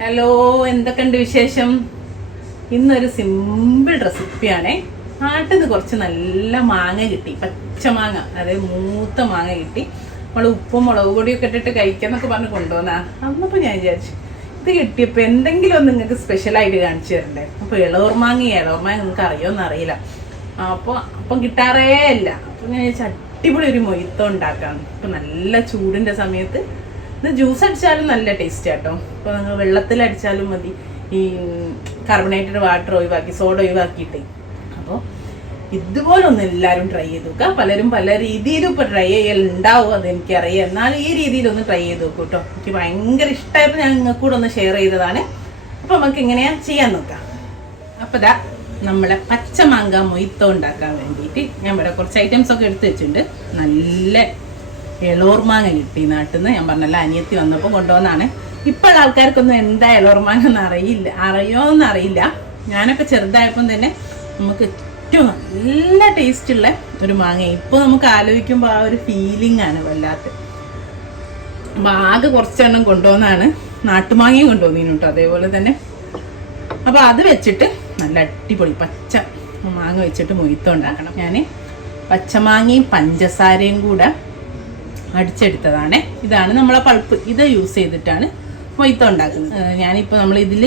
Hello എന്തൊക്കെയുണ്ട് വിശേഷം? ഇന്നൊരു സിമ്പിൾ റെസിപ്പിയാണേ നാട്ടിൽ നിന്ന് കുറച്ച് നല്ല മാങ്ങ കിട്ടി പച്ചമാങ്ങ അതായത് മൂത്ത മാങ്ങ കിട്ടി. നമ്മൾ ഉപ്പും മുളക് പൊടിയൊക്കെ ഇട്ടിട്ട് കഴിക്കാന്നൊക്കെ പറഞ്ഞ് കൊണ്ടുവന്നാ. അന്നപ്പോൾ ഞാൻ വിചാരിച്ചു ഇത് കിട്ടിയപ്പോൾ എന്തെങ്കിലും ഒന്ന് നിങ്ങൾക്ക് സ്പെഷ്യലായിട്ട് കാണിച്ചു തരണ്ടേ. അപ്പോൾ ഇളവർ മാങ്ങ ഇളവർ നിങ്ങൾക്ക് അറിയുമെന്ന് അറിയില്ല. അപ്പോൾ അപ്പം കിട്ടാറേ അല്ല അപ്പം ഞാൻ അടിപൊളി ഒരു മൊയ്ത്തം ഉണ്ടാക്കാം ഇപ്പം നല്ല ചൂടിന്റെ സമയത്ത് ഇത് ജ്യൂസ് അടിച്ചാലും നല്ല ടേസ്റ്റ് കേട്ടോ ഇപ്പോൾ നിങ്ങൾ വെള്ളത്തിൽ അടിച്ചാലും മതി. ഈ കാർബണേറ്റഡ് വാട്ടർ ഒഴിവാക്കി സോഡ ഒഴിവാക്കിയിട്ടേ. അപ്പോൾ ഇതുപോലൊന്നും എല്ലാവരും ട്രൈ ചെയ്ത് നോക്കുക പലരും പല രീതിയിലും ഇപ്പോൾ ട്രൈ ചെയ്യൽ ഉണ്ടാവും അത് എനിക്കറിയാം. എന്നാലും ഈ രീതിയിലൊന്ന് ട്രൈ ചെയ്ത് നോക്കൂ കേട്ടോ. എനിക്ക് ഭയങ്കര ഇഷ്ടമായപ്പോൾ ഞാൻ നിങ്ങൾക്ക് കൂടെ ഒന്ന് ഷെയർ ചെയ്തതാണ്. അപ്പോൾ നമുക്ക് എങ്ങനെയാ ചെയ്യാൻ നോക്കാം. അപ്പോൾ ഇതാ നമ്മളെ പച്ചമാങ്ക മൊയ്ത്തോ ഉണ്ടാക്കാൻ വേണ്ടിയിട്ട് ഞാൻ ഇവിടെ കുറച്ച് ഐറ്റംസ് ഒക്കെ എടുത്ത് വെച്ചിട്ടുണ്ട്. നല്ല എളോർമാങ്ങ കിട്ടി നാട്ടിൽ നിന്ന് ഞാൻ പറഞ്ഞല്ലോ അനിയത്തി വന്നപ്പോൾ കൊണ്ടുവന്നാണ്. ഇപ്പോൾ ആൾക്കാർക്കൊന്നും എന്താ എളോർമാങ്ങ എന്ന് അറിയില്ല അറിയോ എന്നറിയില്ല ഞാനൊക്കെ ചെറുതായപ്പം തന്നെ നമുക്ക് ഏറ്റവും നല്ല ടേസ്റ്റുള്ള ഒരു മാങ്ങ. ഇപ്പോൾ നമുക്ക് ആലോചിക്കുമ്പോൾ ആ ഒരു ഫീലിംഗ് ആണ് വല്ലാത്ത. അപ്പം ആകെ കുറച്ചെണ്ണം കൊണ്ടുവന്നാണ്. നാട്ടുമാങ്ങയും കൊണ്ടുവന്നിരുന്നു കേട്ടോ അതേപോലെ തന്നെ. അപ്പോൾ അത് വെച്ചിട്ട് നല്ല അടിപൊളി പച്ച മാങ്ങ വെച്ചിട്ട് മൊയ്ത്തം ഉണ്ടാക്കണം ഞാൻ പച്ചമാങ്ങയും പഞ്ചസാരയും കൂടെ അടിച്ചെടുത്തതാണ്. ഇതാണ് നമ്മളെ പൾപ്പ്. ഇത് യൂസ് ചെയ്തിട്ടാണ് മൊയ്ത്ത ഉണ്ടാക്കുന്നത്. ഞാനിപ്പോൾ നമ്മൾ ഇതിൽ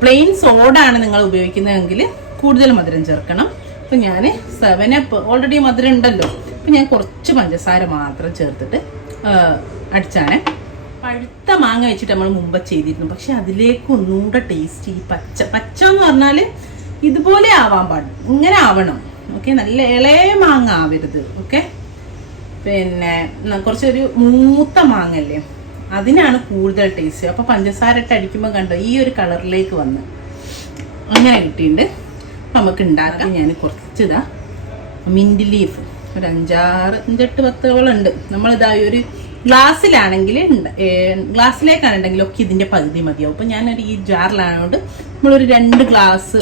പ്ലെയിൻ സോഡാണ് നിങ്ങൾ ഉപയോഗിക്കുന്നതെങ്കിൽ കൂടുതൽ മധുരം ചേർക്കണം. അപ്പം ഞാൻ സെവൻ അപ്പ് ഓൾറെഡി മധുരം ഉണ്ടല്ലോ. അപ്പം ഞാൻ കുറച്ച് പഞ്ചസാര മാത്രം ചേർത്തിട്ട് അടിച്ചാണ്. പഴുത്ത മാങ്ങ വെച്ചിട്ട് നമ്മൾ മുമ്പ് ചെയ്തിരുന്നു. പക്ഷെ അതിലേക്ക് ഒന്നുകൂടെ ടേസ്റ്റ് ഈ പച്ച പച്ച എന്ന് പറഞ്ഞാൽ ഇതുപോലെ ആവാൻ പാടും ഇങ്ങനെ ആവണം. ഓക്കെ? നല്ല ഇളയ മാങ്ങ ആവരുത്. ഓക്കെ? പിന്നെ കുറച്ചൊരു മൂത്ത മാങ്ങല്ലേ? അതിനാണ് കൂടുതൽ ടേസ്റ്റ് അപ്പോൾ പഞ്ചസാര ഇട്ട് അടിക്കുമ്പോൾ കണ്ടോ ഈ ഒരു കളറിലേക്ക് വന്ന്. അങ്ങനെ കിട്ടിയിട്ടുണ്ട്. നമുക്ക് ഉണ്ടാക്കാം. ഞാൻ കുറച്ച് ഇതാ മിന്റ് ലീഫ് ഒരു അഞ്ചാറ് അഞ്ചെട്ട് പത്തോളം ഉണ്ട്. നമ്മളിതാ ഈ ഒരു ഗ്ലാസ്സിലാണെങ്കിൽ ഉണ്ട് ഗ്ലാസ്സിലേക്കാണെന്നുണ്ടെങ്കിൽ ഒക്കെ ഇതിന്റെ പകുതി മതിയാവും. അപ്പം ഞാനൊരു ഈ ജാറിലായതുകൊണ്ട് നമ്മളൊരു രണ്ട് ഗ്ലാസ്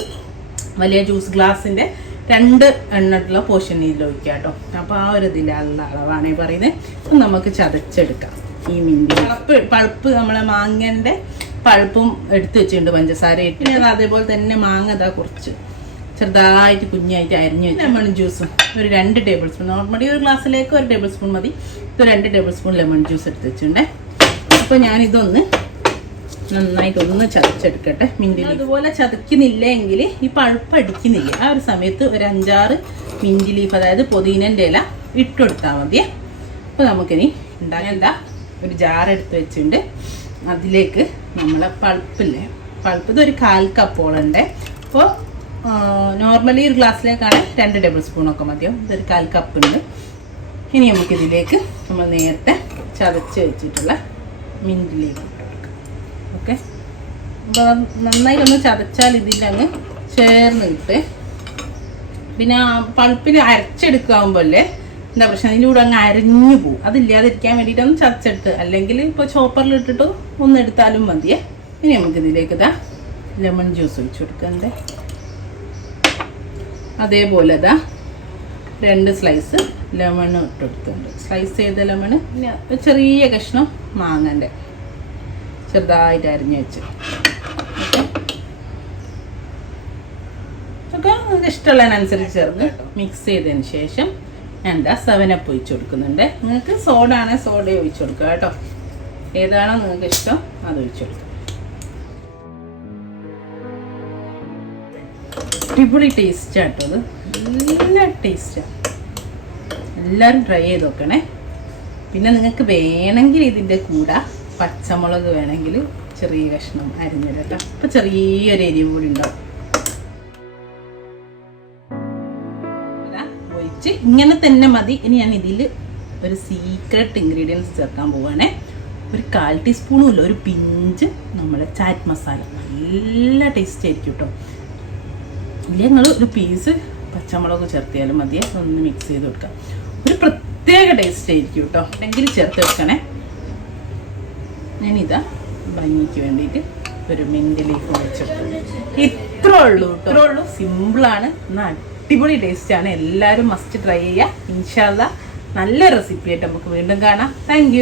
വലിയ ജ്യൂസ് ഗ്ലാസിന്റെ രണ്ട് എണ്ണട്ടുള്ള പോർഷൻ ഇതിൽ ഒഴിക്കുക കേട്ടോ. അപ്പോൾ ആ ഒരു ഇതിലുള്ള അളവാണ് പറയുന്നത് നമുക്ക് ചതച്ചെടുക്കാം. ഈ മിന്റ് പൾപ്പ് പൾപ്പ് നമ്മളെ മാങ്ങന്റെ പഴുപ്പും എടുത്തു വെച്ചിട്ടുണ്ട് പഞ്ചസാര ഇട്ട്. അതേപോലെ തന്നെ മാങ്ങ ഇതാ കുറച്ച് ചെറുതായിട്ട് കുഞ്ഞായിട്ട് അരിഞ്ഞു വെച്ച്. ലെമൺ ജ്യൂസും ഒരു രണ്ട് ടേബിൾ സ്പൂൺ നോർമലി ഒരു ഗ്ലാസ്സിലേക്ക് ഒരു ടേബിൾ സ്പൂൺ മതി. ഇത് രണ്ട് ടേബിൾ സ്പൂൺ ലെമൺ ജ്യൂസ് എടുത്ത് വെച്ചിട്ടുണ്ടേ. അപ്പോൾ ഞാനിതൊന്ന് നന്നായിട്ടൊന്ന് ചതച്ചെടുക്കട്ടെ. മിന്റിൽ അതുപോലെ ചതക്കുന്നില്ലെങ്കിൽ ഈ പഴുപ്പ് അടിക്കുന്നില്ല. ആ ഒരു സമയത്ത് ഒരു അഞ്ചാറ് മിന്റ് ലീഫ് അതായത് പൊതീനന്റെ ഇല ഇട്ടുകൊടുത്താൽ മതി. അപ്പോൾ നമുക്കിനി ഉണ്ടാകേണ്ട ഒരു ജാർ എടുത്ത് വെച്ചിട്ടുണ്ട്. അതിലേക്ക് നമ്മളെ പൾപ്പില്ലേ? പൾപ്പ് ഇതൊരു കാൽ കപ്പോളുണ്ട് അപ്പോൾ നോർമലി ഒരു ഗ്ലാസ്സിലേക്കാണ് രണ്ട് ടേബിൾ സ്പൂണൊക്കെ മതിയോ ഇതൊരു കാൽ കപ്പുണ്ട് ഇനി നമുക്കിതിലേക്ക് നമ്മൾ നേരത്തെ ചതച്ച് വെച്ചിട്ടുള്ള മിന്റ് ലീഫ് ഓക്കെ. നന്നായി ഒന്ന് ചതച്ചാൽ ഇതിലങ്ങ് ചേർന്ന് കിട്ടേ പിന്നെ പൾപ്പിൽ അരച്ചെടുക്കാകുമ്പോൾ അല്ലേ എന്താ പ്രശ്നം? അതിന്റെ കൂടെ അങ്ങ് അരഞ്ഞു പോകും അതില്ലാതിരിക്കാൻ വേണ്ടിയിട്ട് ഒന്ന് ചതച്ചെടുത്ത്. അല്ലെങ്കിൽ ഇപ്പോൾ ചോപ്പറിൽ ഇട്ടിട്ട് ഒന്ന് എടുത്താലും മതിയേ. ഇനി നമുക്ക് ഇതിലേക്ക് ഇതാ ലെമൺ ജ്യൂസ് ഒഴിച്ചു കൊടുക്കണ്ടേ അതേപോലെ ഇതാ രണ്ട് സ്ലൈസ് ലെമൺ ഇട്ടെടുത്തുണ്ട് സ്ലൈസ് ചെയ്ത ലെമൺ. പിന്നെ ചെറിയ കഷ്ണം മാങ്ങന്റെ. ചെറുതായിട്ട് അരിഞ്ഞ് വെച്ച് ഇഷ്ടമുള്ളതിനനുസരിച്ച് ചേർന്ന് മിക്സ് ചെയ്തതിന് ശേഷം ഞാൻ എന്താ സെവനപ്പ് ഒഴിച്ച് കൊടുക്കുന്നുണ്ട്. നിങ്ങൾക്ക് സോഡ ആണ് സോഡ ഒഴിച്ച് കൊടുക്കുക കേട്ടോ. ഏതാണോ നിങ്ങൾക്ക് ഇഷ്ടം അത് ഒഴിച്ച് കൊടുക്കുക. അടിപൊളി ടേസ്റ്റ് ആട്ടോ അത്. നല്ല ടേസ്റ്റാണ് എല്ലാവരും ട്രൈ ചെയ്ത് നോക്കണേ. പിന്നെ നിങ്ങൾക്ക് വേണമെങ്കിൽ ഇതിന്റെ കൂടെ പച്ചമുളക് വേണമെങ്കിൽ ചെറിയ കഷ്ണം അരിഞ്ഞിടട്ടോ അപ്പം ചെറിയൊരു എരിവ് കൂടി ഉണ്ടാവും. ഒഴിച്ച് ഇങ്ങനെ തന്നെ മതി. ഇനി ഞാൻ ഇതിൽ ഒരു സീക്രട്ട് ഇൻഗ്രീഡിയൻസ് ചേർക്കാൻ പോവുകയാണേ ഒരു കാൽ ടീസ്പൂണും ഇല്ല ഒരു പിഞ്ച് നമ്മുടെ ചാറ്റ് മസാല നല്ല ടേസ്റ്റ് ആയിരിക്കും കേട്ടോ ഇല്ലേ നിങ്ങൾ ഒരു പീസ് പച്ചമുളക് ചേർത്തിയാലും മതിയെ ഒന്ന് മിക്സ് ചെയ്ത് കൊടുക്കാം. ഒരു പ്രത്യേക ടേസ്റ്റ് ആയിരിക്കും കേട്ടോ അല്ലെങ്കിൽ ചേർത്ത് വെക്കണേ. ഞാനിതാ ഭംഗിക്ക് വേണ്ടിയിട്ട് ഒരു മിന്റ് ലീഫ് വെച്ചെടുത്തു ഇത്രേ ഉള്ളൂ ഇത്രേ ഉള്ളൂ. സിമ്പിളാണ് എന്നാൽ അടിപൊളി ടേസ്റ്റാണ് എല്ലാവരും മസ്റ്റ് ട്രൈ ചെയ്യുക ഇൻഷാല്ല നല്ല റെസിപ്പി ആയിട്ട് നമുക്ക് വീണ്ടും കാണാം. താങ്ക്